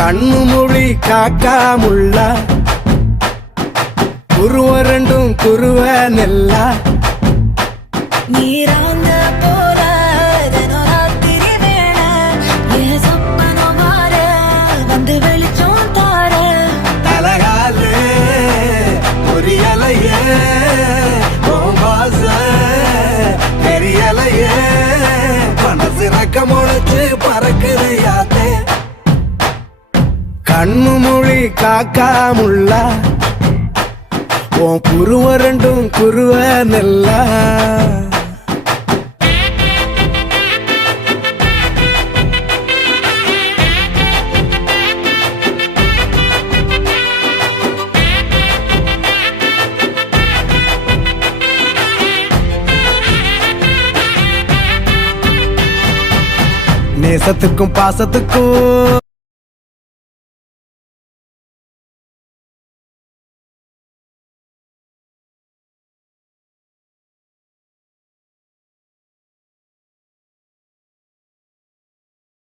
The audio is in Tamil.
கண்ணு மொழி காக்காமுள்ள குருவ ரெண்டும் குருவ நெல்லா நீராங்க போல தினராத்திரி வேண என் சொப்பனம் மாற வந்து வெளிச்சம் தார தலகாலே பொரியலையே வாச பெரியலையே மனசு ரக்க முளைச்சு பறக்குது யாத்தே கண்ணு மொழி காக்காமுள்ள உன் குருவ ரெண்டும் குருவ நெல்லா நேசத்துக்கும் பாசத்துக்கும்